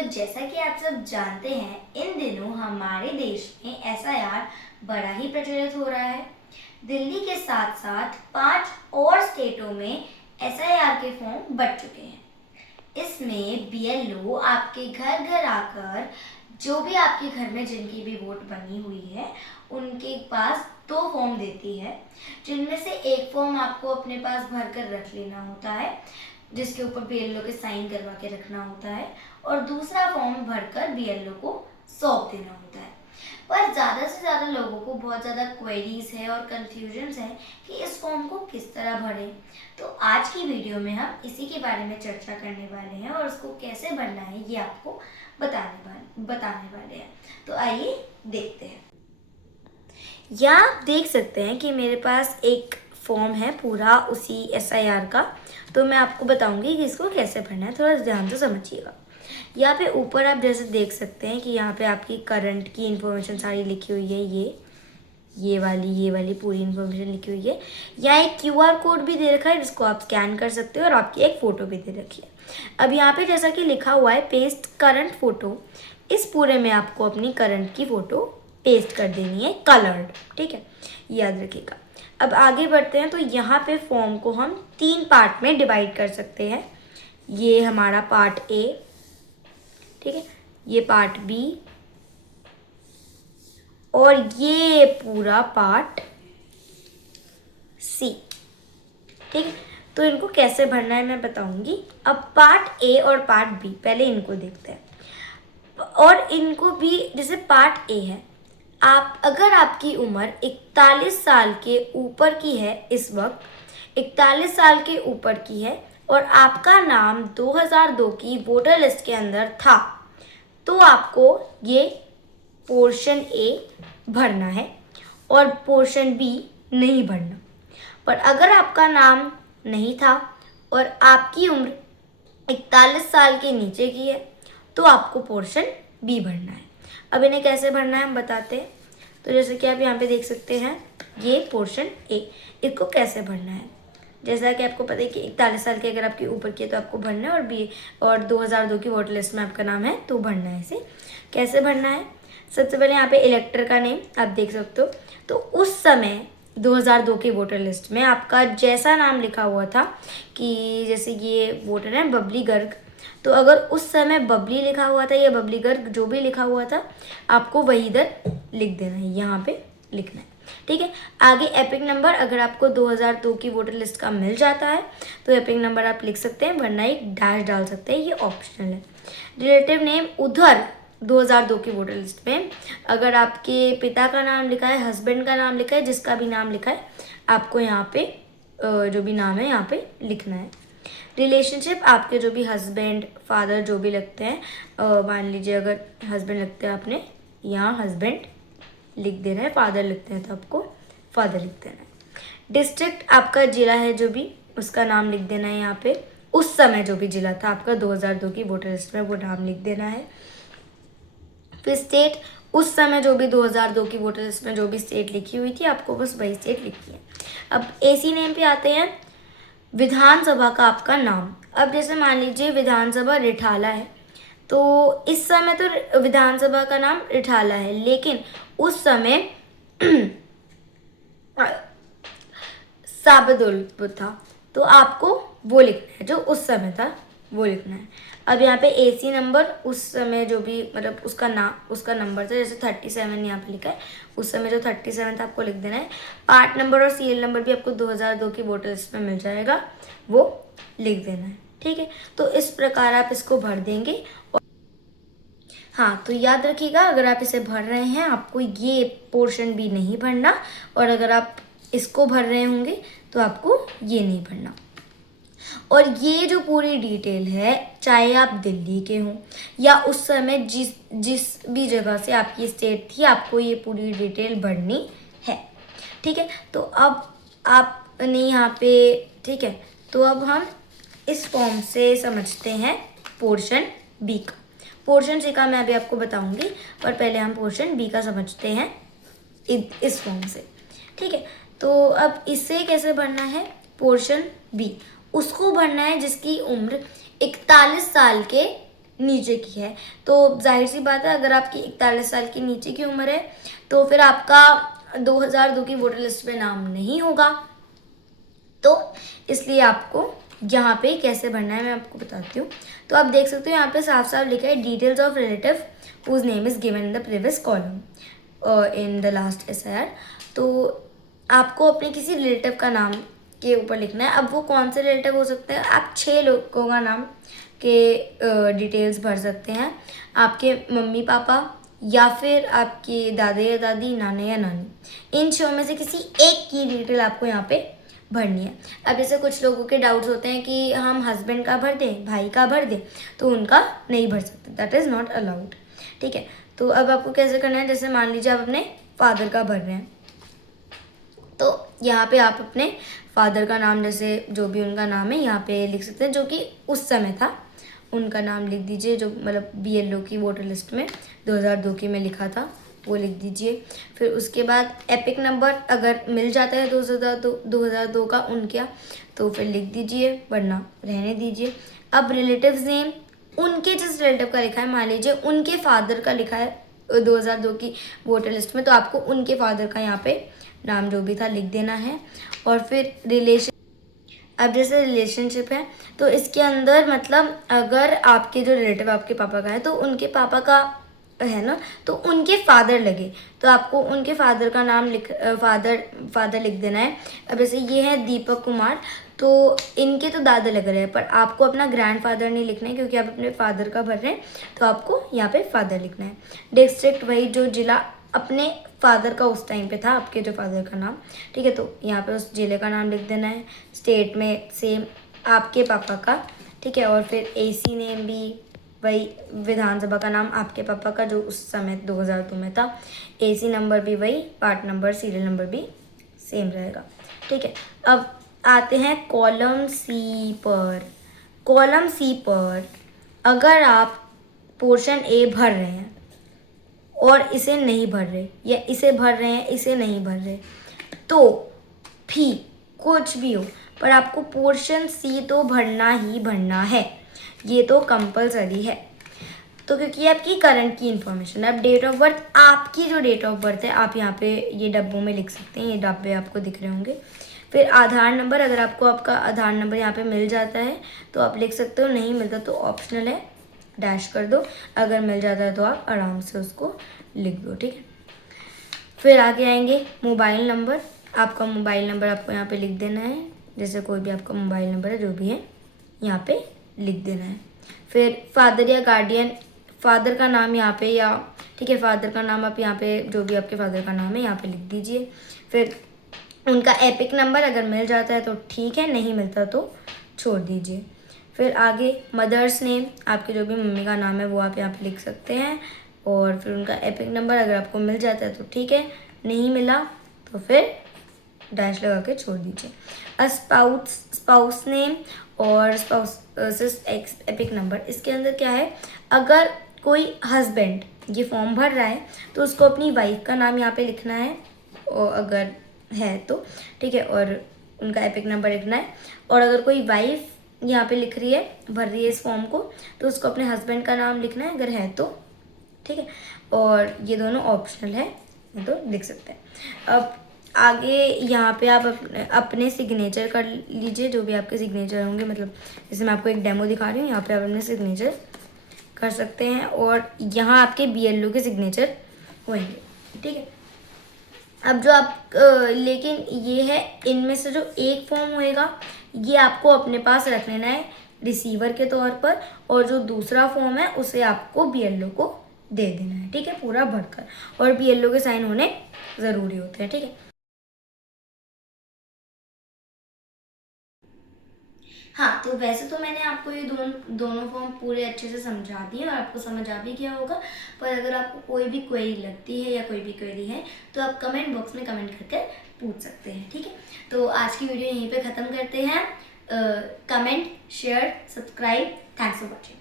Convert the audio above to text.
तो जैसा कि आप सब जानते हैं, इन दिनों हमारे देश में एसआईआर बड़ा ही प्रचलित हो रहा है। दिल्ली के साथ साथ 5 और स्टेटों में एसआईआर के फॉर्म बढ़ चुके हैं। इसमें बीएलओ आपके घर घर आकर जो भी आपके घर में जिनकी भी वोट बनी हुई है उनके पास 2 फॉर्म देती है, जिनमें से एक फॉर्म आपको अपने पास भर कर रख लेना होता है, जिसके ऊपर बीएलओ के साइन करवा के रखना होता है, और दूसरा फॉर्म भरकर बीएलओ को सौंप देना होता है। पर ज़्यादा से ज़्यादा लोगों को बहुत ज़्यादा क्वेरीज है और कन्फ्यूजन्स है कि इस फॉर्म को किस तरह भरें। तो आज की वीडियो में हम इसी के बारे में चर्चा करने वाले हैं और उसको कैसे भरना है ये आपको बताने वाले हैं। तो आइए देखते हैं। यहाँ आप देख सकते हैं कि मेरे पास एक फॉर्म है पूरा उसी एसआईआर का। तो मैं आपको बताऊंगी कि इसको कैसे भरना है, थोड़ा ध्यान से समझिएगा। यहाँ पे ऊपर आप जैसे देख सकते हैं कि यहाँ पे आपकी करंट की इन्फॉर्मेशन सारी लिखी हुई है। ये वाली पूरी इन्फॉर्मेशन लिखी हुई है। यहाँ एक क्यूआर कोड भी दे रखा है जिसको आप स्कैन कर सकते हो, और आपकी एक फ़ोटो भी दे रखी है। अब यहाँ पे जैसा कि लिखा हुआ है पेस्ट करंट फ़ोटो, इस पूरे में आपको अपनी करंट की फ़ोटो पेस्ट कर देनी है, कलर्ड। ठीक है, याद रखिएगा। अब आगे बढ़ते हैं। तो यहाँ पे फॉर्म को हम 3 पार्ट में डिवाइड कर सकते हैं। ये हमारा पार्ट ए, ठीक है, ये पार्ट बी, और ये पूरा पार्ट सी। ठीक है, तो इनको कैसे भरना है मैं बताऊंगी। अब पार्ट ए और पार्ट बी, पहले इनको देखते हैं। और इनको भी, जैसे पार्ट ए है, आप अगर आपकी उम्र 41 साल के ऊपर की है, इस वक्त 41 साल के ऊपर की है, और आपका नाम 2002 की वोटर लिस्ट के अंदर था, तो आपको ये पोर्शन ए भरना है और पोर्शन बी नहीं भरना। पर अगर आपका नाम नहीं था और आपकी उम्र 41 साल के नीचे की है, तो आपको पोर्शन बी भरना है। अब इन्हें कैसे भरना है हम बताते हैं। तो जैसे कि आप यहाँ पे देख सकते हैं, ये पोर्शन ए, इसको कैसे भरना है। जैसा कि आपको पता है कि 41 साल के अगर आपके ऊपर की है तो आपको भरना है, और बी और 2002 की वोटर लिस्ट में आपका नाम है तो भरना है। इसे कैसे भरना है, सबसे पहले यहाँ पे इलेक्टर का नेम आप देख सकते हो। तो उस समय 2002 की वोटर लिस्ट में आपका जैसा नाम लिखा हुआ था, कि जैसे ये वोटर है बबली गर्ग, तो अगर उस समय बबली लिखा हुआ था या बबली गर्ग जो भी लिखा हुआ था, आपको वही इधर लिख देना है, यहाँ पे लिखना है। ठीक है, आगे एपिक नंबर, अगर आपको 2002 की वोटर लिस्ट का मिल जाता है तो एपिक नंबर आप लिख सकते हैं, वरना एक डैश डाल सकते हैं, ये ऑप्शनल है। रिलेटिव नेम, उधर 2002 की वोटर लिस्ट में अगर आपके पिता का नाम लिखा है, हस्बैंड का नाम लिखा है, जिसका भी नाम लिखा है, आपको यहाँ पे जो भी नाम है यहाँ पे लिखना है। रिलेशनशिप, आपके जो भी हस्बैंड, फादर जो भी लगते हैं, मान लीजिए अगर हस्बैंड लगते हैं, आपने यहाँ हस्बैंड लिख देना है, फादर लिखते हैं तो आपको फादर लिख देना है। डिस्ट्रिक्ट, आपका जिला है जो भी, उसका नाम लिख देना है यहाँ पे, उस समय जो भी जिला था आपका 2002 की वोटर लिस्ट में, वो नाम लिख देना है। फिर स्टेट, उस समय जो भी 2002 की वोटर लिस्ट में जो भी स्टेट लिखी हुई थी, आपको बस वही स्टेट लिखनी है। अब एसी नेम पे आते हैं। विधानसभा का आपका नाम, अब जैसे मान लीजिए विधानसभा रिठाला है, तो इस समय तो विधानसभा का नाम रिठाला है, लेकिन उस समय साबदुल था, तो आपको वो लिखना है, जो उस समय था वो लिखना है। अब यहाँ पे एसी नंबर, उस समय जो भी मतलब उसका नंबर था, जैसे 37 यहाँ पे लिखा है, उस समय जो 37 था आपको लिख देना है। पार्ट नंबर और सीरियल नंबर भी आपको 2002 की वोटर लिस्ट में मिल जाएगा, वो लिख देना है। ठीक है, तो इस प्रकार आप इसको भर देंगे। हाँ, तो याद रखिएगा, अगर आप इसे भर रहे हैं आपको ये पोर्शन भी नहीं भरना, और अगर आप इसको भर रहे होंगे तो आपको ये नहीं भरना। और ये जो पूरी डिटेल है, चाहे आप दिल्ली के हों या उस समय जिस भी जगह से आपकी स्टेट थी, आपको ये पूरी डिटेल भरनी है। ठीक है, तो अब आपने यहाँ पे, ठीक है, तो अब हम इस फॉर्म से समझते हैं पोर्शन बी का। पोर्शन सी का मैं अभी आपको बताऊंगी, पर पहले हम पोर्शन बी का समझते हैं इस फॉर्म से। ठीक है, तो अब इससे कैसे भरना है, पोर्शन बी उसको भरना है जिसकी उम्र 41 साल के नीचे की है, तो जाहिर सी बात है अगर आपकी 41 साल की नीचे की उम्र है तो फिर आपका 2002 की वोटर लिस्ट में नाम नहीं होगा। तो इसलिए आपको यहाँ पे कैसे भरना है मैं आपको बताती हूँ। तो आप देख सकते हो यहाँ पे साफ साफ लिखा है details of relative whose name is given in the previous column in the last SIR। तो आपको अपने किसी रिलेटिव का नाम के ऊपर लिखना है। अब वो कौन से रिलेटिव हो सकते हैं, आप 6 लोगों का नाम के डिटेल्स भर सकते हैं। आपके मम्मी पापा या फिर आपके दादा या दादी, नाना या नानी, इन 6 में से किसी एक की डिटेल आपको यहाँ पे भरनी है। अब जैसे कुछ लोगों के डाउट्स होते हैं कि हम हस्बैंड का भर दें, भाई का भर दें, तो उनका नहीं भर सकते, दैट इज़ नॉट अलाउड। ठीक है, तो अब आपको कैसे करना है, जैसे मान लीजिए आप अपने फादर का भर रहे हैं, तो यहाँ पे आप अपने फादर का नाम, जैसे जो भी उनका नाम है यहाँ पे लिख सकते हैं, जो कि उस समय था उनका नाम लिख दीजिए, जो मतलब BLO की वोटर लिस्ट में 2002 की में लिखा था वो लिख दीजिए। फिर उसके बाद एपिक नंबर अगर मिल जाता है 2002 का उनका तो फिर लिख दीजिए, वरना रहने दीजिए। अब रिलेटिव्स नेम, उनके जिस रिलेटिव का लिखा है, मान लीजिए उनके फादर का लिखा है 2002 की वोटर लिस्ट में, तो आपको उनके फादर का यहाँ पे नाम जो भी था लिख देना है। और फिर रिलेशन, अब जैसे रिलेशनशिप है तो इसके अंदर मतलब अगर आपके जो रिलेटिव आपके पापा का है तो उनके पापा का है ना, तो उनके फादर लगे तो आपको उनके फादर का नाम फादर लिख देना है। अब जैसे ये है दीपक कुमार, तो इनके तो दादा लग रहे हैं, पर आपको अपना ग्रैंडफादर नहीं लिखना है क्योंकि आप अपने फादर का भर रहे हैं, तो आपको यहाँ पे फादर लिखना है। डिस्ट्रिक्ट, वही जो जिला अपने फादर का उस टाइम पे था, आपके जो फादर का नाम, ठीक है, तो यहाँ पे उस जिले का नाम लिख देना है। स्टेट में सेम आपके पापा का, ठीक है। और फिर AC नेम भी वही, विधानसभा का नाम आपके पापा का जो उस समय 2002 में था। AC नंबर भी वही, पार्ट नंबर, सीरियल नंबर भी सेम रहेगा, ठीक है। अब आते हैं कॉलम C पर। कॉलम C पर अगर आप पोर्शन A भर रहे हैं और इसे नहीं भर रहे, या इसे भर रहे हैं इसे नहीं भर रहे, तो भी कुछ भी हो पर आपको पोर्शन C तो भरना ही भरना है, ये तो कंपलसरी है। तो क्योंकि आपकी करंट की इन्फॉर्मेशन है। अब डेट ऑफ बर्थ, आपकी जो डेट ऑफ बर्थ है आप यहाँ पे ये डब्बों में लिख सकते हैं, ये डब्बे आपको दिख रहे होंगे। फिर आधार नंबर, अगर आपको आपका आधार नंबर यहाँ पे मिल जाता है तो आप लिख सकते हो, नहीं मिलता तो ऑप्शनल है, डैश कर दो। अगर मिल जाता है तो आप आराम से उसको लिख दो, ठीक है। फिर आगे आएंगे मोबाइल नंबर। आपका मोबाइल नंबर आपको यहाँ पे लिख देना है, जैसे कोई भी आपका मोबाइल नंबर है जो भी है यहाँ पे लिख देना है। फिर फादर या गार्डियन, फादर का नाम यहाँ पे, या ठीक है फादर का नाम आप यहाँ पे, जो भी आपके फादर का नाम है यहाँ पे लिख दीजिए। फिर उनका एपिक नंबर अगर मिल जाता है तो ठीक है, नहीं मिलता तो छोड़ दीजिए। फिर आगे मदर्स नेम, आपके जो भी मम्मी का नाम है वो आप यहाँ पे लिख सकते हैं। और फिर उनका एपिक नंबर अगर आपको मिल जाता है तो ठीक है, नहीं मिला तो फिर डैश लगा के छोड़ दीजिए। स्पाउस नेम और स्पाउस एपिक नंबर, इसके अंदर क्या है, अगर कोई हस्बैंड ये फॉर्म भर रहा है तो उसको अपनी वाइफ का नाम यहाँ पे लिखना है, और अगर है तो ठीक है, और उनका एपिक नंबर लिखना है। और अगर कोई वाइफ यहाँ पे लिख रही है, भर रही है इस फॉर्म को, तो उसको अपने हस्बैंड का नाम लिखना है अगर है तो, ठीक है। और ये दोनों ऑप्शनल है, तो लिख सकते हैं। अब आगे यहाँ पे आप अपने सिग्नेचर कर लीजिए, जो भी आपके सिग्नेचर होंगे, मतलब जैसे मैं आपको एक डेमो दिखा रही हूँ, यहाँ पे आप अपने सिग्नेचर कर सकते हैं और यहाँ आपके BLO के सिग्नेचर होंगे, ठीक है। अब जो आप लेकिन ये है, इनमें से जो एक फॉर्म होएगा ये आपको अपने पास रख लेना है रिसीवर के तौर पर, और जो दूसरा फॉर्म है उसे आपको BLO को दे देना है, ठीक है, पूरा भरकर। और BLO के साइन होने ज़रूरी होते हैं, ठीक है। हाँ, तो वैसे तो मैंने आपको ये दोनों फॉर्म पूरे अच्छे से समझा दिए और आपको समझ आ भी गया होगा, पर अगर आपको कोई भी क्वेरी लगती है या कोई भी क्वेरी है तो आप कमेंट बॉक्स में कमेंट करके पूछ सकते हैं, ठीक है। तो आज की वीडियो यहीं पे ख़त्म करते हैं। Comment, share, subscribe, thanks for watching.